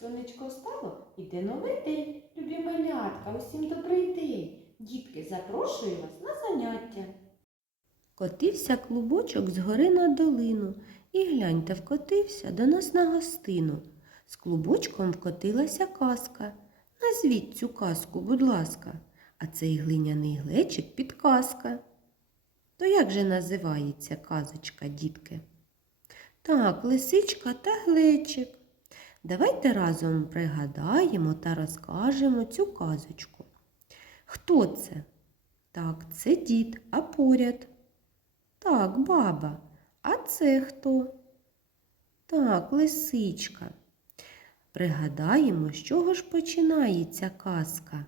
Сонечко встало, іде новий день. Любі малятка, усім добрий день. Дітки, запрошую вас на заняття. Котився клубочок з гори на долину, і гляньте, вкотився до нас на гостину. З клубочком вкотилася казка. Назвіть цю казку, будь ласка, а цей глиняний глечик підказка. То як же називається казочка, дітки? Так, лисичка та глечик. Давайте разом пригадаємо та розкажемо цю казочку. Хто це? Так, це дід, а поряд. Так, баба. А це хто? Так, лисичка. Пригадаємо, з чого ж починається казка.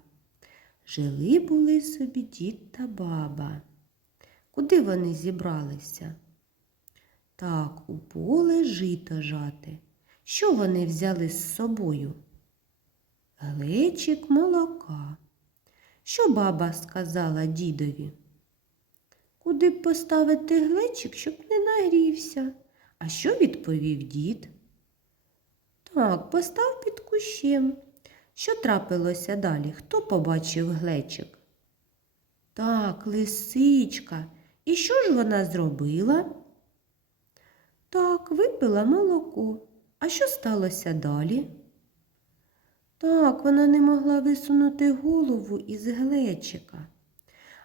Жили були собі дід та баба. Куди вони зібралися? Так, у поле жито жати. Що вони взяли з собою? Глечик молока. Що баба сказала дідові? Куди поставити глечик, щоб не нагрівся? А що відповів дід? Так, постав під кущем. Що трапилося далі? Хто побачив глечик? Так, лисичка. І що ж вона зробила? Так, випила молоко. А що сталося далі? Так, вона не могла висунути голову із глечика.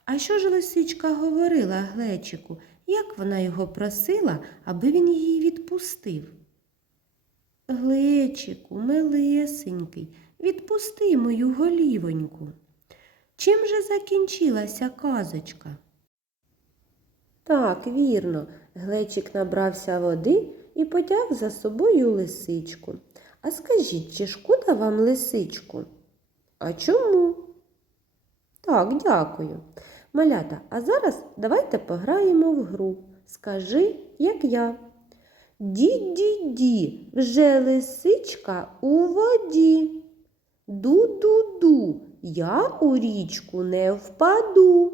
А що ж лисичка говорила глечику, як вона його просила, аби він її відпустив? Глечику, милесенький, відпусти мою голівоньку. Чим же закінчилася казочка? Так, вірно, глечик набрався води і потяг за собою лисичку. А скажіть, чи шкода вам лисичку? А чому? Так, дякую. Малята, а зараз давайте пограємо в гру. Скажи, як я. Ді-ді-ді, вже лисичка у воді. Ду-ду-ду, я у річку не впаду.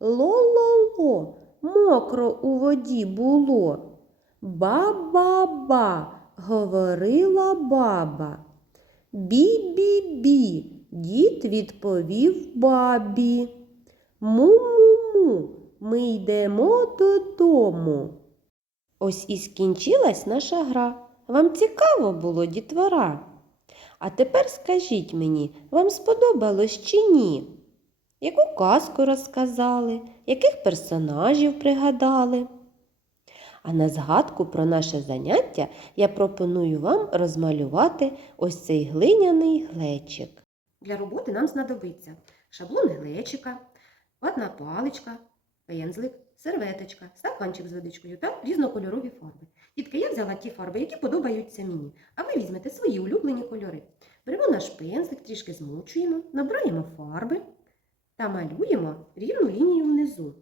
Ло-ло-ло, мокро у воді було. Ба-ба-ба, говорила баба. Бі-бі-бі, дід відповів бабі. Му-му-му, ми йдемо додому. Ось і скінчилась наша гра. Вам цікаво було, дітвора? А тепер скажіть мені, вам сподобалось чи ні? Яку казку розказали, яких персонажів пригадали? А на згадку про наше заняття я пропоную вам розмалювати ось цей глиняний глечик. Для роботи нам знадобиться шаблон глечика, ватна паличка, пензлик, серветочка, стаканчик з водичкою та різнокольорові фарби. Дітки, я взяла ті фарби, які подобаються мені, а ви візьмете свої улюблені кольори. Беремо наш пензлик, трішки змочуємо, набираємо фарби та малюємо рівну лінію внизу.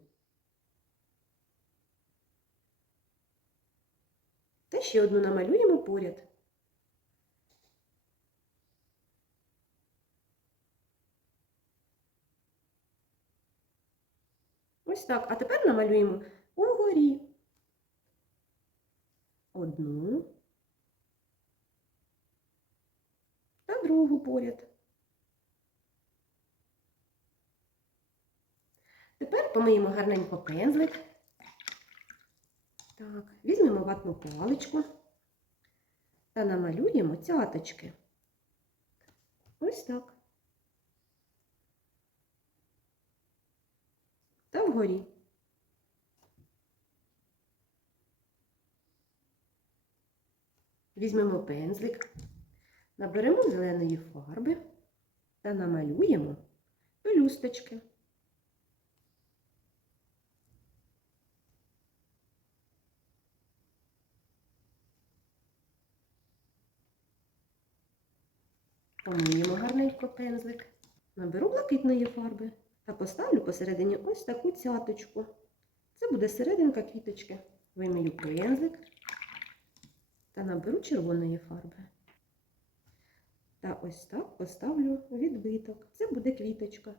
Та ще одну намалюємо поряд. Ось так. А тепер намалюємо угорі. Одну та другу поряд. Тепер помиємо гарненько пензлик. Так, візьмемо ватну паличку та намалюємо цяточки. Ось так. Та вгорі. Візьмемо пензлик, наберемо зеленої фарби та намалюємо пелюсточки. Помиємо гарненько пензлик, наберу блакитної фарби та поставлю посередині ось таку цяточку. Це буде серединка квіточки. Вимию пензлик та наберу червоної фарби. Та ось так поставлю відбиток. Це буде квіточка.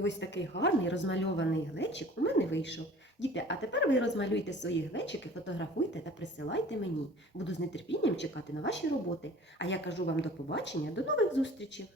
І ось такий гарний розмальований глечик у мене вийшов. Діти, а тепер ви розмалюйте свої глечики, фотографуйте та присилайте мені. Буду з нетерпінням чекати на ваші роботи. А я кажу вам до побачення, до нових зустрічей!